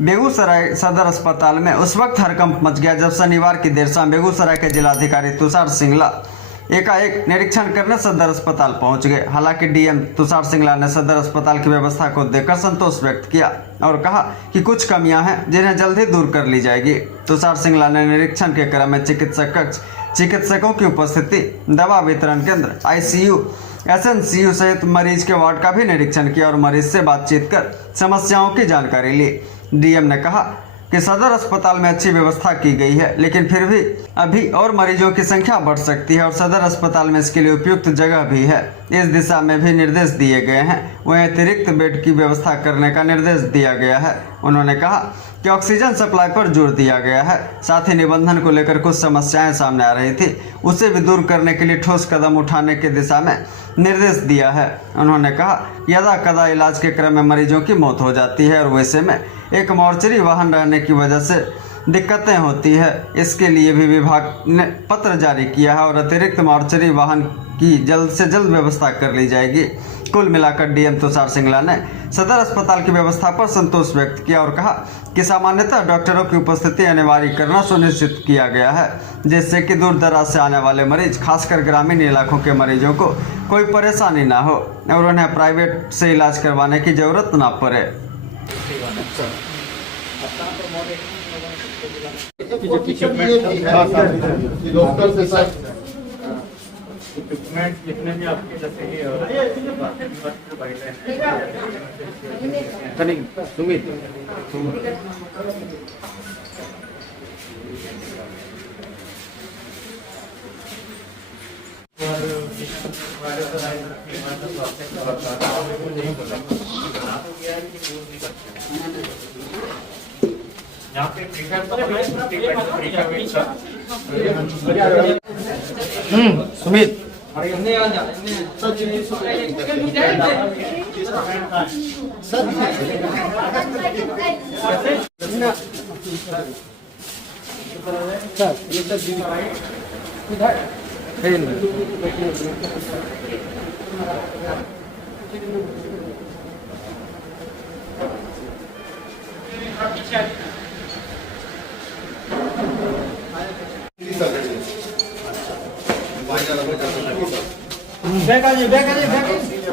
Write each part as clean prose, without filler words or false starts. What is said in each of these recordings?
बेगूसराय सदर अस्पताल में उस वक्त हड़कंप मच गया जब शनिवार की देर शाम बेगूसराय के जिलाधिकारी तुषार सिंगला एकाएक निरीक्षण करने सदर अस्पताल पहुंच गए। हालांकि डीएम तुषार सिंगला ने सदर अस्पताल की व्यवस्था को देखकर संतोष व्यक्त किया और कहा कि कुछ कमियां हैं जिन्हें जल्द ही दूर कर ली जाएगी। तुषार सिंगला ने निरीक्षण के क्रम में चिकित्सक कक्ष, चिकित्सकों की उपस्थिति, दवा वितरण केंद्र, आईसीयू, एसएनसीयू सहित मरीज के वार्ड का भी निरीक्षण किया और मरीज से बातचीत कर समस्याओं की जानकारी ली। डीएम ने कहा कि सदर अस्पताल में अच्छी व्यवस्था की गई है, लेकिन फिर भी अभी और मरीजों की संख्या बढ़ सकती है और सदर अस्पताल में इसके लिए उपयुक्त जगह भी है। इस दिशा में भी निर्देश दिए गए हैं। वहीं अतिरिक्त बेड की व्यवस्था करने का निर्देश दिया गया है। उन्होंने कहा कि ऑक्सीजन सप्लाई पर जोर दिया गया है। साथ ही निबंधन को लेकर कुछ समस्याएं सामने आ रही थी, उसे भी दूर करने के लिए ठोस कदम उठाने की दिशा में निर्देश दिया है। उन्होंने कहा यदा कदा इलाज के क्रम में मरीजों की मौत हो जाती है और वैसे में एक मॉर्चरी वाहन रहने की वजह से दिक्कतें होती है। इसके लिए भी विभाग ने पत्र जारी किया है और अतिरिक्त मॉर्चरी वाहन की जल्द से जल्द व्यवस्था कर ली जाएगी। कुल मिलाकर डीएम तुषार सिंगला ने सदर अस्पताल की व्यवस्था पर संतोष व्यक्त किया और कहा कि सामान्यतः डॉक्टरों की उपस्थिति अनिवार्य करना सुनिश्चित किया गया है, जिससे कि दूर दराज से आने वाले मरीज, खासकर ग्रामीण इलाकों के मरीजों को कोई परेशानी ना हो और उन्हें प्राइवेट से इलाज करवाने की जरूरत ना पड़े। इक्विपमेंट जितने भी आपके जैसे ही सुमित यहाँ पे सुमित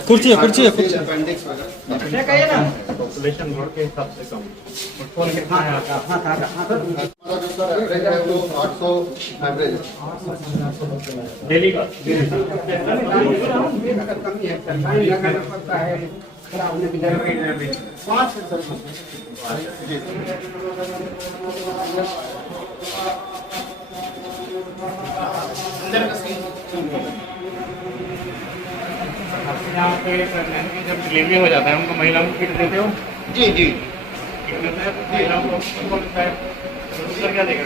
कुर्सी है पॉपुलेशन बढ़ के हिसाब से कम फुटबॉल कितना है डेली का यहाँ पे जब डिलीवरी हो जाता है उनको महिलाओं को किट देते हो? जी जी किट देते हैं महिलाओं को क्या देगा?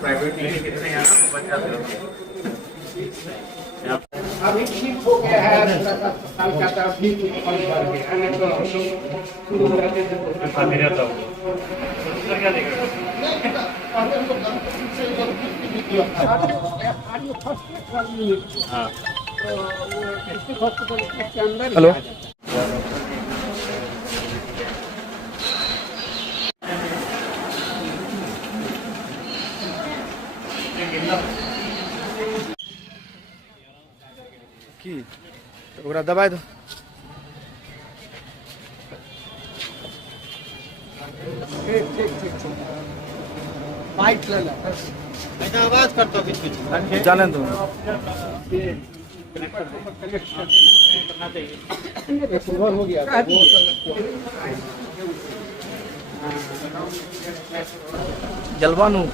प्राइवेट क्लिनिक कितने हैं? अभी ठीक हो गया है, कलकत्ता भी हेलो ओकरा दबाई दो। बाइक ले लो, ऐसा आवाज करता बीच बीच जाने दो। हो गया। जलवानू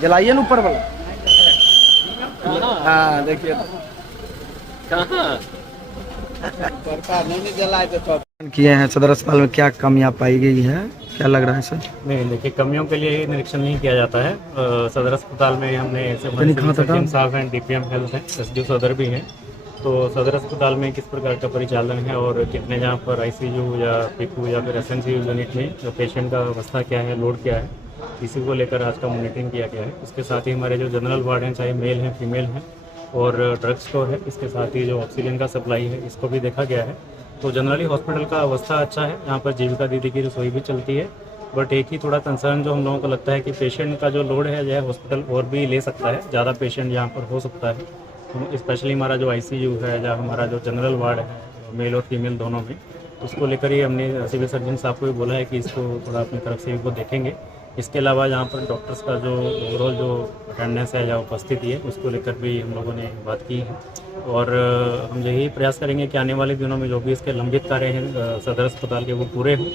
जलाइए ना ऊपर वाला। हाँ देखिए किए हैं सदर अस्पताल में, क्या कमियां पाई गई है, क्या लग रहा है सर? नहीं देखिए, कमियों के लिए निरीक्षण नहीं किया जाता है। सदर अस्पताल में हमने सर्जन साहब हैं, डीपीएम हेल्थ हैं, एसडीओ सदर भी हैं। तो सदर अस्पताल में किस प्रकार का परिचालन है और कितने जहाँ पर आईसीयू या पीकू या फिर एसएनसीयू यूनिट में जो पेशेंट का अवस्था क्या है, लोड क्या है, इसी को लेकर आज का मॉनिटरिंग किया गया है। इसके साथ ही हमारे जो जनरल वार्ड हैं, चाहे मेल हैं फीमेल हैं, और ड्रग स्टोर है, इसके साथ ही जो ऑक्सीजन का सप्लाई है, इसको भी देखा गया है। तो जनरली हॉस्पिटल का अवस्था अच्छा है, यहाँ पर जीविका दीदी की रसोई भी चलती है। बट एक ही थोड़ा कंसर्न जो हम लोगों को लगता है कि पेशेंट का जो लोड है जो है हॉस्पिटल और भी ले सकता है, ज़्यादा पेशेंट यहाँ पर हो सकता है। तो स्पेशली हमारा जो आईसीयू है या हमारा जो जनरल वार्ड है, मेल और फीमेल दोनों में, उसको लेकर ही हमने सिविल सर्जन साहब को भी बोला है कि इसको थोड़ा अपनी तरफ से वो देखेंगे। इसके अलावा यहाँ पर डॉक्टर्स का जो ओवरऑल जो अटेंडेंस है या उपस्थिति है, उसको लेकर भी हम लोगों ने बात की है। और हम यही प्रयास करेंगे कि आने वाले दिनों में जो भी इसके लंबित कार्य हैं सदर अस्पताल के, वो पूरे हों।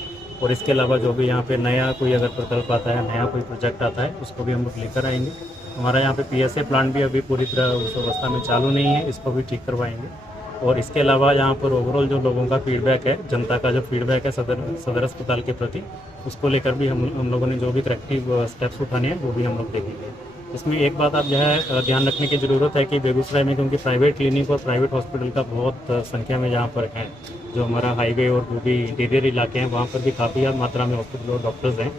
और इसके अलावा जो भी यहाँ पे नया कोई अगर प्रकल्प आता है, नया कोई प्रोजेक्ट आता है, उसको भी हम लोग लेकर आएंगे। हमारा यहाँ पे पीएसए प्लांट भी अभी पूरी तरह उस अवस्था में चालू नहीं है, इसको भी ठीक करवाएंगे। और इसके अलावा यहाँ पर ओवरऑल जो लोगों का फीडबैक है, जनता का जो फीडबैक है सदर अस्पताल के प्रति, उसको लेकर भी हम लोगों ने जो भी करेक्टिव स्टेप्स उठाने हैं वो भी हम लोग देखेंगे। इसमें एक बात आप जो है ध्यान रखने की ज़रूरत है कि बेगूसराय में क्योंकि प्राइवेट क्लिनिक और प्राइवेट हॉस्पिटल का बहुत संख्या में यहाँ पर है, जो हमारा हाईवे और जो भी इंटीरियर इलाके हैं वहाँ पर भी काफ़ी मात्रा में हॉस्पिटल और डॉक्टर्स हैं,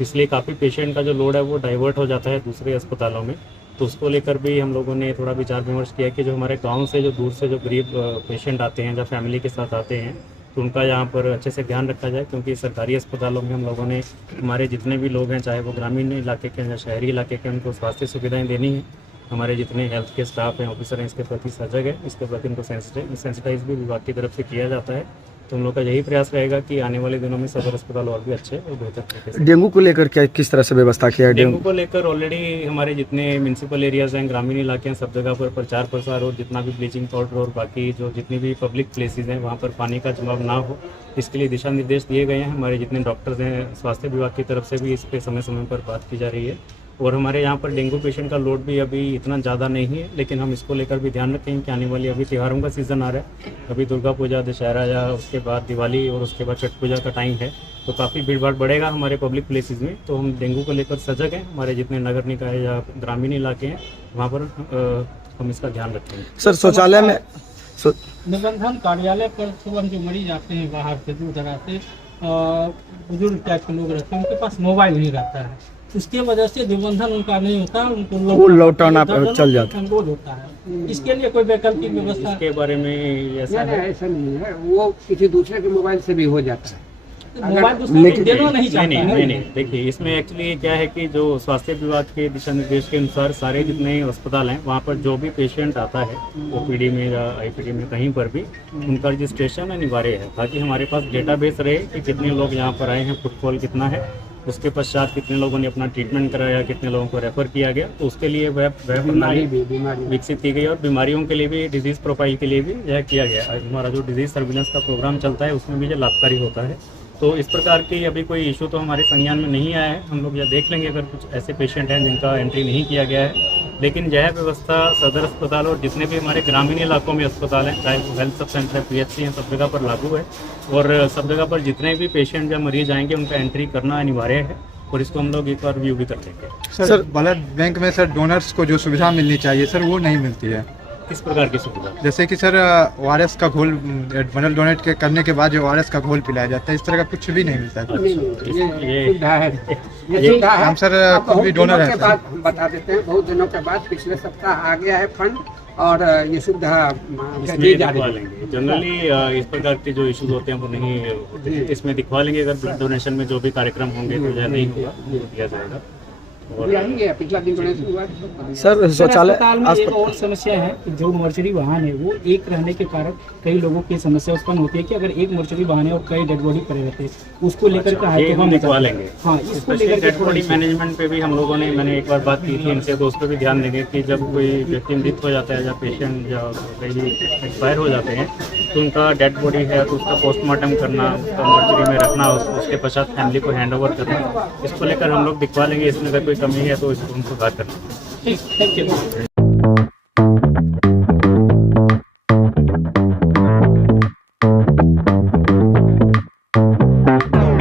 इसलिए काफ़ी पेशेंट का जो लोड है वो डाइवर्ट हो जाता है दूसरे अस्पतालों में। तो उसको लेकर भी हम लोगों ने थोड़ा विचार विमर्श किया कि जो हमारे गांव से जो दूर से जो गरीब पेशेंट आते हैं, जब फैमिली के साथ आते हैं, तो उनका यहाँ पर अच्छे से ध्यान रखा जाए। क्योंकि सरकारी अस्पतालों में हम लोगों ने हमारे जितने भी लोग हैं, चाहे वो ग्रामीण इलाके के या शहरी इलाके के, उनको स्वास्थ्य सुविधाएँ देनी है। हमारे जितने हेल्थ के स्टाफ हैं, ऑफिसर हैं, इसके प्रति सजग है, इसके प्रति उनको सेंसिटाइज भी विभाग की तरफ से किया जाता है। तो हम लोग का यही प्रयास रहेगा कि आने वाले दिनों में सदर अस्पताल और भी अच्छे और बेहतर तरीके से। डेंगू को लेकर क्या किस तरह से व्यवस्था किया है? डेंगू को लेकर ऑलरेडी हमारे जितने म्यूनसिपल एरियाज हैं, ग्रामीण इलाके हैं, सब जगह पर प्रचार प्रसार और जितना भी ब्लीचिंग पाउडर और बाकी जो जितनी भी पब्लिक प्लेसेस हैं वहाँ पर पानी का जमाव ना हो, इसके लिए दिशा निर्देश दिए गए हैं। हमारे जितने डॉक्टर्स हैं, स्वास्थ्य विभाग की तरफ से भी इस पर समय समय पर बात की जा रही है। और हमारे यहाँ पर डेंगू पेशेंट का लोड भी अभी इतना ज़्यादा नहीं है, लेकिन हम इसको लेकर भी ध्यान रखेंगे कि आने वाली अभी त्योहारों का सीज़न आ रहा है, अभी दुर्गा पूजा, दशहरा या उसके बाद दिवाली और उसके बाद छठ पूजा का टाइम है, तो काफ़ी भीड़ भाड़ बढ़ेगा हमारे पब्लिक प्लेसेस में। तो हम डेंगू को लेकर सजग हैं। हमारे जितने नगर निकाय या ग्रामीण इलाके हैं वहाँ पर हम इसका ध्यान रखेंगे। सर शौचालय में निबंधन कार्यालय पर सुबह जो मरीज आते हैं बाहर से, दूर दराज से, बुजुर्ग टाइप के लोग रहते हैं, उनके पास मोबाइल नहीं रहता है, उसके वजह से निबंधन उनका नहीं होता, उनको लौटाना चल जाता है, अनुरोध होता है। इसके लिए कोई वैकल्पिक व्यवस्था इसके बारे में ऐसा ऐसा नहीं है, वो किसी दूसरे के मोबाइल से भी हो जाता है। मोबाइल दूसरे को देना नहीं चाहता है। नहीं देखिए, इसमें एक्चुअली क्या है कि जो स्वास्थ्य विभाग के दिशा निर्देश के अनुसार सारे जितने अस्पताल हैं वहाँ पर जो भी पेशेंट आता है ओपीडी में या आईपीडी में कहीं पर भी उनका रजिस्ट्रेशन अनिवार्य है, ताकि हमारे पास डेटाबेस रहे कि कितने लोग यहाँ पर आए हैं, फुटफॉल कितना है, उसके पश्चात कितने लोगों ने अपना ट्रीटमेंट कराया, कितने लोगों को रेफर किया गया। तो उसके लिए वह प्रणाली विकसित की गई और बीमारियों के लिए भी, डिजीज़ प्रोफाइल के लिए भी यह किया गया। हमारा जो डिजीज़ सर्विलेंस का प्रोग्राम चलता है उसमें भी यह लाभकारी होता है। तो इस प्रकार की अभी कोई इशू तो हमारे संज्ञान में नहीं आया है। हम लोग यह देख लेंगे अगर कुछ ऐसे पेशेंट हैं जिनका एंट्री नहीं किया गया है, लेकिन यह व्यवस्था सदर अस्पताल और जितने भी हमारे ग्रामीण इलाकों में अस्पताल हैं, चाहे वो हेल्थ सब सेंटर है, पीएचसी हैं, सब जगह पर लागू है। और सब जगह पर जितने भी पेशेंट या मरीज आएंगे उनका एंट्री करना अनिवार्य है और इसको हम लोग एक बार रिव्यू भी कर लेंगे। सर ब्लड बैंक में सर डोनर्स को जो सुविधा मिलनी चाहिए सर वो नहीं मिलती है। किस प्रकार की सुविधा? जैसे कि सर ORS का घोल ब्लड डोनेट के करने के बाद जो ORS का घोल पिलाया जाता है, इस तरह का कुछ भी नहीं मिलता है। हम सर खुद भी डोनर हैं। बता देते हैं, बहुत दिनों के बाद पिछले सप्ताह आ गया है फंड और ये सुविधा दी जा रही है। जनरली इस प्रकार के जो इश्यूज होते हैं वो नहीं होते, इसमें दिखवा लेंगे। अगर ब्लड डोनेशन में जो भी कार्यक्रम होंगे तो यह नहीं होगा, दिया जाएगा। पिछला दिन हुआ सर शौचालय अस्पताल में एक और समस्या है कि जो मर्चरी वाहन है वो एक रहने के कारण कई लोगों की समस्या उत्पन्न होती है कि अगर एक मर्चरी वाहन है और कई डेड बॉडी पड़े रहते हैं, उसको लेकर के ये हम दिखवा लेंगे। हाँ, इसको लेकर डेड बॉडी मैनेजमेंट पे भी हम लोगों ने, मैंने एक बार बात की थी इनसे, तो उस पर भी ध्यान देंगे कि जब कोई व्यक्ति मृत हो जाता है या पेशेंट या कहीं एक्सपायर हो जाते हैं तो उनका डेड बॉडी है तो उसका पोस्टमार्टम करना, उसका मॉर्चरी में रखना, उसके पश्चात फैमिली को हैंड ओवर करना, इसको लेकर हम लोग दिखवा लेंगे। इसमें अगर कोई कमी है तो इसको हम सुधार करना। ठीक, थैंक यू।